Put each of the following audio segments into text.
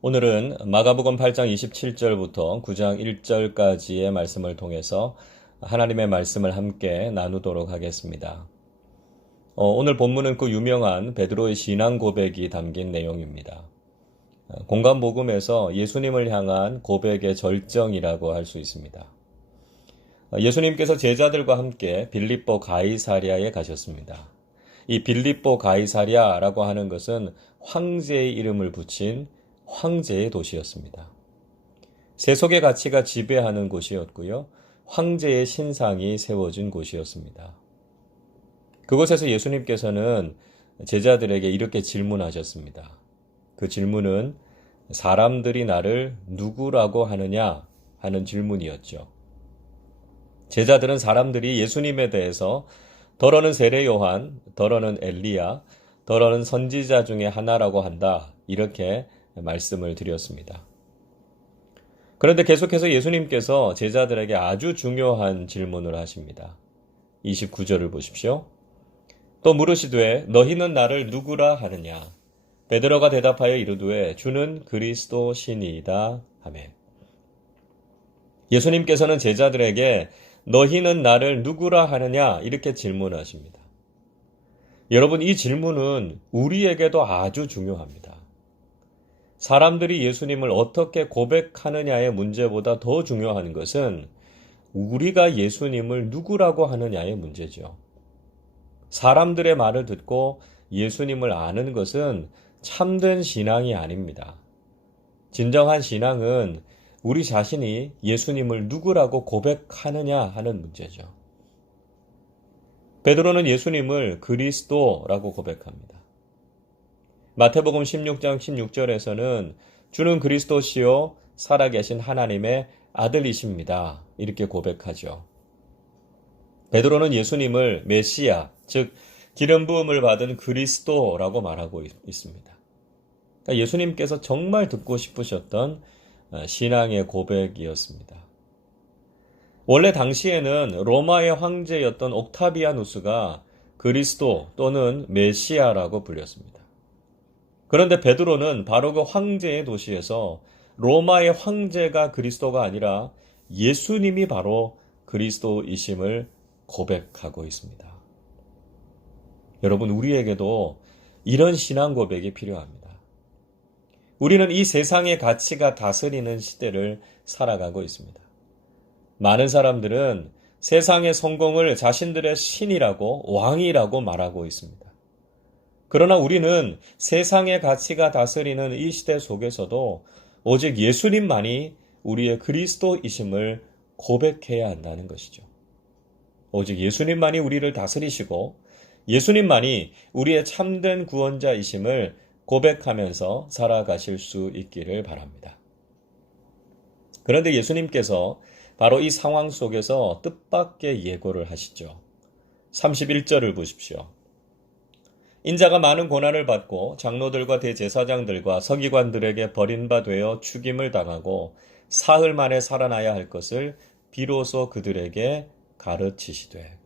오늘은 마가복음 8장 27절부터 9장 1절까지의 말씀을 통해서 하나님의 말씀을 함께 나누도록 하겠습니다. 오늘 본문은 그 유명한 베드로의 신앙 고백이 담긴 내용입니다. 공간복음에서 예수님을 향한 고백의 절정이라고 할 수 있습니다. 예수님께서 제자들과 함께 빌립보 가이사랴에 가셨습니다. 이 빌립보 가이사랴라고 하는 것은 황제의 이름을 붙인 황제의 도시였습니다. 세속의 가치가 지배하는 곳이었고요. 황제의 신상이 세워진 곳이었습니다. 그곳에서 예수님께서는 제자들에게 이렇게 질문하셨습니다. 그 질문은 사람들이 나를 누구라고 하느냐 하는 질문이었죠. 제자들은 사람들이 예수님에 대해서 더러는 세례 요한, 더러는 엘리야, 더러는 선지자 중에 하나라고 한다. 이렇게 말씀을 드렸습니다. 그런데 계속해서 예수님께서 제자들에게 아주 중요한 질문을 하십니다. 29절을 보십시오. 또 물으시되 너희는 나를 누구라 하느냐? 베드로가 대답하여 이르되 주는 그리스도시니이다 하매. 예수님께서는 제자들에게 너희는 나를 누구라 하느냐? 이렇게 질문하십니다. 여러분, 이 질문은 우리에게도 아주 중요합니다. 사람들이 예수님을 어떻게 고백하느냐의 문제보다 더 중요한 것은 우리가 예수님을 누구라고 하느냐의 문제죠. 사람들의 말을 듣고 예수님을 아는 것은 참된 신앙이 아닙니다. 진정한 신앙은 우리 자신이 예수님을 누구라고 고백하느냐 하는 문제죠. 베드로는 예수님을 그리스도라고 고백합니다. 마태복음 16장 16절에서는 주는 그리스도시요 살아계신 하나님의 아들이십니다. 이렇게 고백하죠. 베드로는 예수님을 메시아, 즉 기름 부음을 받은 그리스도라고 말하고 있습니다. 그러니까 예수님께서 정말 듣고 싶으셨던 신앙의 고백이었습니다. 원래 당시에는 로마의 황제였던 옥타비아누스가 그리스도 또는 메시아라고 불렸습니다. 그런데 베드로는 바로 그 황제의 도시에서 로마의 황제가 그리스도가 아니라 예수님이 바로 그리스도이심을 고백하고 있습니다. 여러분, 우리에게도 이런 신앙 고백이 필요합니다. 우리는 이 세상의 가치가 다스리는 시대를 살아가고 있습니다. 많은 사람들은 세상의 성공을 자신들의 신이라고 왕이라고 말하고 있습니다. 그러나 우리는 세상의 가치가 다스리는 이 시대 속에서도 오직 예수님만이 우리의 그리스도이심을 고백해야 한다는 것이죠. 오직 예수님만이 우리를 다스리시고 예수님만이 우리의 참된 구원자이심을 고백하면서 살아가실 수 있기를 바랍니다. 그런데 예수님께서 바로 이 상황 속에서 뜻밖의 예고를 하시죠. 31절을 보십시오. 인자가 많은 고난을 받고 장로들과 대제사장들과 서기관들에게 버림바 되어 죽임을 당하고 사흘 만에 살아나야 할 것을 비로소 그들에게 가르치시되.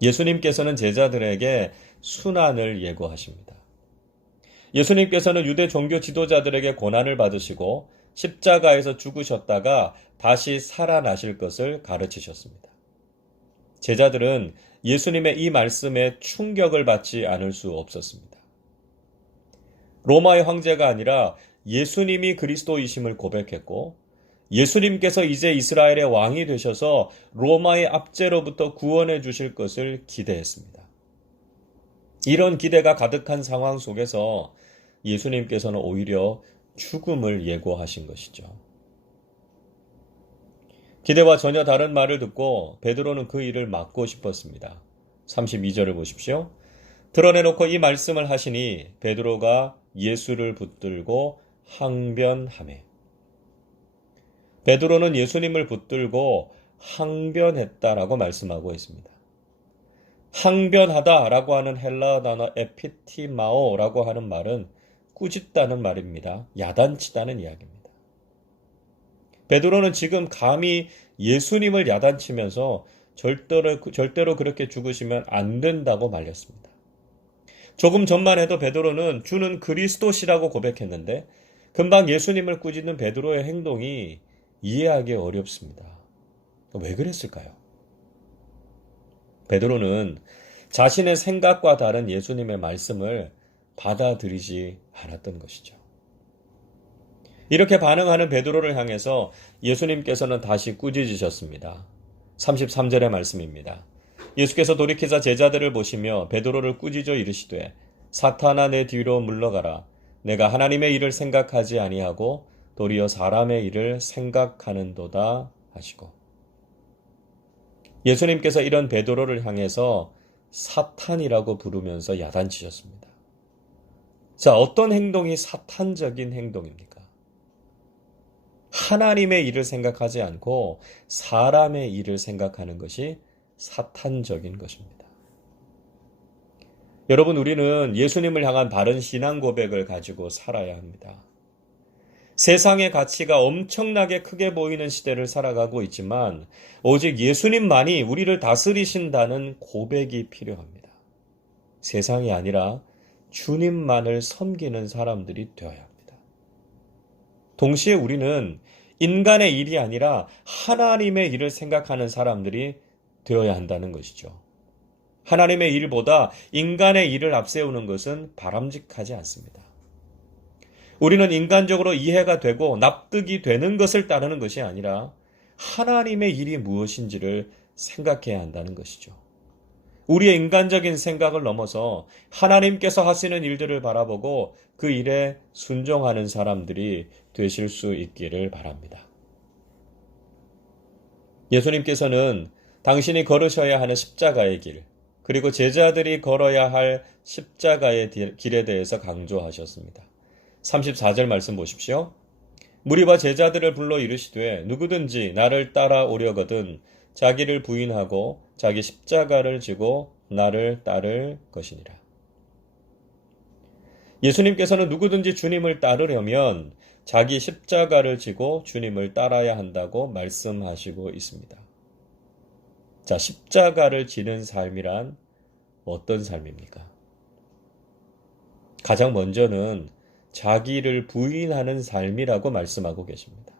예수님께서는 제자들에게 순환을 예고하십니다. 예수님께서는 유대 종교 지도자들에게 고난을 받으시고 십자가에서 죽으셨다가 다시 살아나실 것을 가르치셨습니다. 제자들은 예수님의 이 말씀에 충격을 받지 않을 수 없었습니다. 로마의 황제가 아니라 예수님이 그리스도이심을 고백했고 예수님께서 이제 이스라엘의 왕이 되셔서 로마의 압제로부터 구원해 주실 것을 기대했습니다. 이런 기대가 가득한 상황 속에서 예수님께서는 오히려 죽음을 예고하신 것이죠. 기대와 전혀 다른 말을 듣고 베드로는 그 일을 막고 싶었습니다. 32절을 보십시오. 드러내놓고 이 말씀을 하시니 베드로가 예수를 붙들고 항변하매. 베드로는 예수님을 붙들고 항변했다라고 말씀하고 있습니다. 항변하다라고 하는 헬라어 단어 에피티마오라고 하는 말은 꾸짖다는 말입니다. 야단치다는 이야기입니다. 베드로는 지금 감히 예수님을 야단치면서 절대로 그렇게 죽으시면 안 된다고 말렸습니다. 조금 전만 해도 베드로는 주는 그리스도시라고 고백했는데 금방 예수님을 꾸짖는 베드로의 행동이 이해하기 어렵습니다. 왜 그랬을까요? 베드로는 자신의 생각과 다른 예수님의 말씀을 받아들이지 않았던 것이죠. 이렇게 반응하는 베드로를 향해서 예수님께서는 다시 꾸짖으셨습니다. 33절의 말씀입니다. 예수께서 돌이키사 제자들을 보시며 베드로를 꾸짖어 이르시되 사탄아 내 뒤로 물러가라. 내가 하나님의 일을 생각하지 아니하고 도리어 사람의 일을 생각하는도다 하시고, 예수님께서 이런 베드로를 향해서 사탄이라고 부르면서 야단치셨습니다. 자, 어떤 행동이 사탄적인 행동입니까? 하나님의 일을 생각하지 않고 사람의 일을 생각하는 것이 사탄적인 것입니다. 여러분, 우리는 예수님을 향한 바른 신앙 고백을 가지고 살아야 합니다. 세상의 가치가 엄청나게 크게 보이는 시대를 살아가고 있지만 오직 예수님만이 우리를 다스리신다는 고백이 필요합니다. 세상이 아니라 주님만을 섬기는 사람들이 되어야 합니다. 동시에 우리는 인간의 일이 아니라 하나님의 일을 생각하는 사람들이 되어야 한다는 것이죠. 하나님의 일보다 인간의 일을 앞세우는 것은 바람직하지 않습니다. 우리는 인간적으로 이해가 되고 납득이 되는 것을 따르는 것이 아니라 하나님의 일이 무엇인지를 생각해야 한다는 것이죠. 우리의 인간적인 생각을 넘어서 하나님께서 하시는 일들을 바라보고 그 일에 순종하는 사람들이 되실 수 있기를 바랍니다. 예수님께서는 당신이 걸으셔야 하는 십자가의 길, 그리고 제자들이 걸어야 할 십자가의 길에 대해서 강조하셨습니다. 34절 말씀 보십시오. 무리와 제자들을 불러 이르시되 누구든지 나를 따라오려거든 자기를 부인하고 자기 십자가를 지고 나를 따를 것이니라. 예수님께서는 누구든지 주님을 따르려면 자기 십자가를 지고 주님을 따라야 한다고 말씀하시고 있습니다. 자, 십자가를 지는 삶이란 어떤 삶입니까? 가장 먼저는 자기를 부인하는 삶이라고 말씀하고 계십니다.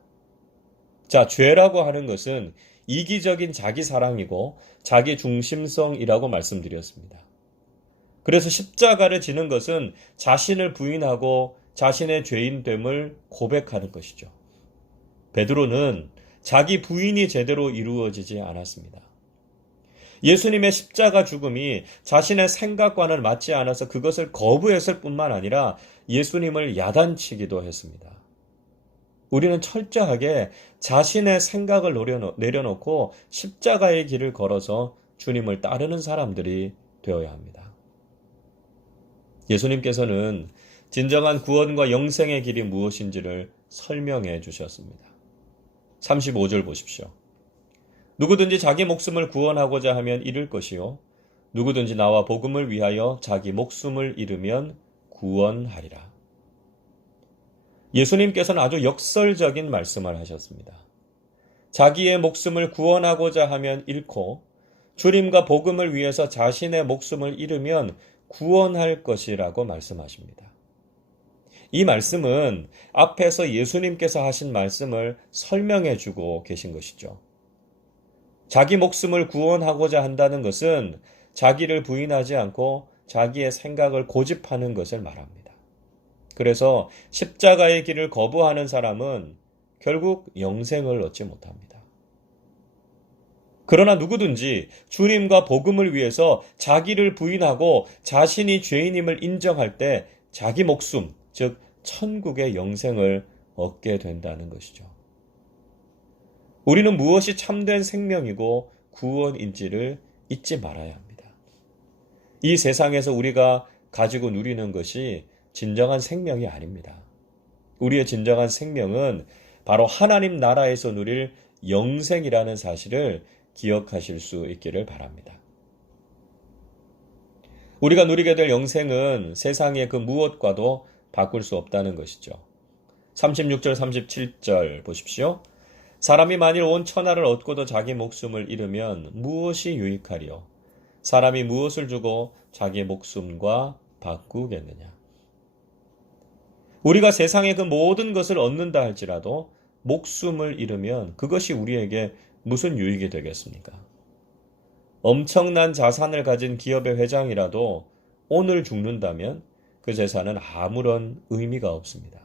자, 죄라고 하는 것은 이기적인 자기 사랑이고 자기 중심성이라고 말씀드렸습니다. 그래서 십자가를 지는 것은 자신을 부인하고 자신의 죄인됨을 고백하는 것이죠. 베드로는 자기 부인이 제대로 이루어지지 않았습니다. 예수님의 십자가 죽음이 자신의 생각과는 맞지 않아서 그것을 거부했을 뿐만 아니라 예수님을 야단치기도 했습니다. 우리는 철저하게 자신의 생각을 내려놓고 십자가의 길을 걸어서 주님을 따르는 사람들이 되어야 합니다. 예수님께서는 진정한 구원과 영생의 길이 무엇인지를 설명해 주셨습니다. 35절 보십시오. 누구든지 자기 목숨을 구원하고자 하면 잃을 것이요 누구든지 나와 복음을 위하여 자기 목숨을 잃으면 구원하리라. 예수님께서는 아주 역설적인 말씀을 하셨습니다. 자기의 목숨을 구원하고자 하면 잃고 주님과 복음을 위해서 자신의 목숨을 잃으면 구원할 것이라고 말씀하십니다. 이 말씀은 앞에서 예수님께서 하신 말씀을 설명해 주고 계신 것이죠. 자기 목숨을 구원하고자 한다는 것은 자기를 부인하지 않고 자기의 생각을 고집하는 것을 말합니다. 그래서 십자가의 길을 거부하는 사람은 결국 영생을 얻지 못합니다. 그러나 누구든지 주님과 복음을 위해서 자기를 부인하고 자신이 죄인임을 인정할 때 자기 목숨, 즉 천국의 영생을 얻게 된다는 것이죠. 우리는 무엇이 참된 생명이고 구원인지를 잊지 말아야 합니다. 이 세상에서 우리가 가지고 누리는 것이 진정한 생명이 아닙니다. 우리의 진정한 생명은 바로 하나님 나라에서 누릴 영생이라는 사실을 기억하실 수 있기를 바랍니다. 우리가 누리게 될 영생은 세상의 그 무엇과도 바꿀 수 없다는 것이죠. 36절, 37절 보십시오. 사람이 만일 온 천하를 얻고도 자기 목숨을 잃으면 무엇이 유익하리요? 사람이 무엇을 주고 자기 목숨과 바꾸겠느냐? 우리가 세상의 그 모든 것을 얻는다 할지라도 목숨을 잃으면 그것이 우리에게 무슨 유익이 되겠습니까? 엄청난 자산을 가진 기업의 회장이라도 오늘 죽는다면 그 재산은 아무런 의미가 없습니다.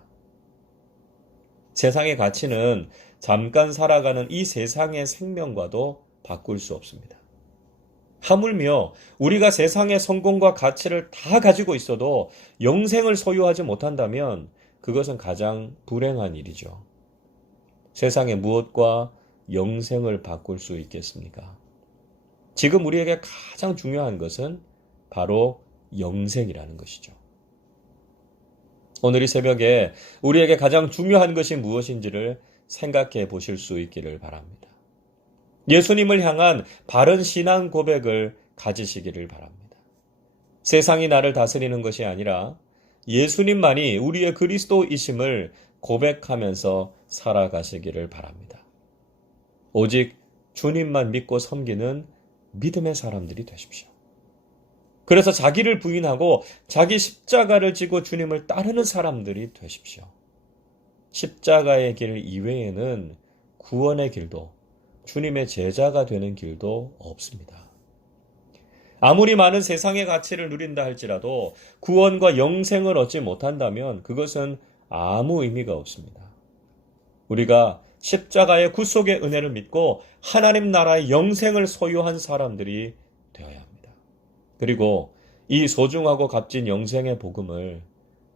세상의 가치는 잠깐 살아가는 이 세상의 생명과도 바꿀 수 없습니다. 하물며 우리가 세상의 성공과 가치를 다 가지고 있어도 영생을 소유하지 못한다면 그것은 가장 불행한 일이죠. 세상의 무엇과 영생을 바꿀 수 있겠습니까? 지금 우리에게 가장 중요한 것은 바로 영생이라는 것이죠. 오늘 이 새벽에 우리에게 가장 중요한 것이 무엇인지를 생각해 보실 수 있기를 바랍니다. 예수님을 향한 바른 신앙 고백을 가지시기를 바랍니다. 세상이 나를 다스리는 것이 아니라 예수님만이 우리의 그리스도이심을 고백하면서 살아가시기를 바랍니다. 오직 주님만 믿고 섬기는 믿음의 사람들이 되십시오. 그래서 자기를 부인하고 자기 십자가를 지고 주님을 따르는 사람들이 되십시오. 십자가의 길 이외에는 구원의 길도 주님의 제자가 되는 길도 없습니다. 아무리 많은 세상의 가치를 누린다 할지라도 구원과 영생을 얻지 못한다면 그것은 아무 의미가 없습니다. 우리가 십자가의 구속의 은혜를 믿고 하나님 나라의 영생을 소유한 사람들이 되어야 합니다. 그리고 이 소중하고 값진 영생의 복음을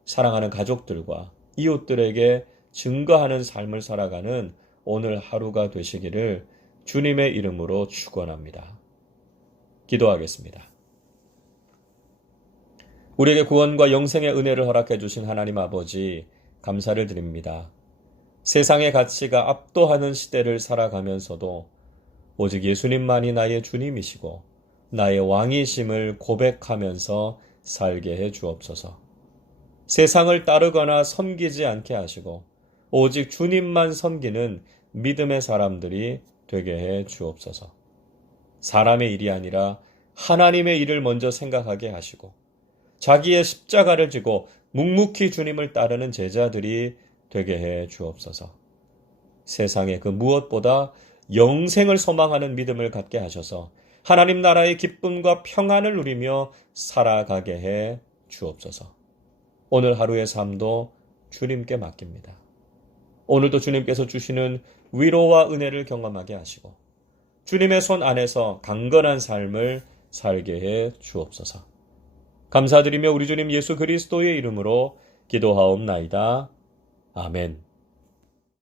사랑하는 가족들과 이웃들에게 증거하는 삶을 살아가는 오늘 하루가 되시기를 주님의 이름으로 축원합니다. 기도하겠습니다. 우리에게 구원과 영생의 은혜를 허락해 주신 하나님 아버지 감사를 드립니다. 세상의 가치가 압도하는 시대를 살아가면서도 오직 예수님만이 나의 주님이시고 나의 왕이심을 고백하면서 살게 해 주옵소서. 세상을 따르거나 섬기지 않게 하시고 오직 주님만 섬기는 믿음의 사람들이 되게 해 주옵소서. 사람의 일이 아니라 하나님의 일을 먼저 생각하게 하시고 자기의 십자가를 지고 묵묵히 주님을 따르는 제자들이 되게 해 주옵소서. 세상의 그 무엇보다 영생을 소망하는 믿음을 갖게 하셔서 하나님 나라의 기쁨과 평안을 누리며 살아가게 해 주옵소서. 오늘 하루의 삶도 주님께 맡깁니다. 오늘도 주님께서 주시는 위로와 은혜를 경험하게 하시고 주님의 손 안에서 강건한 삶을 살게 해 주옵소서. 감사드리며 우리 주님 예수 그리스도의 이름으로 기도하옵나이다. 아멘.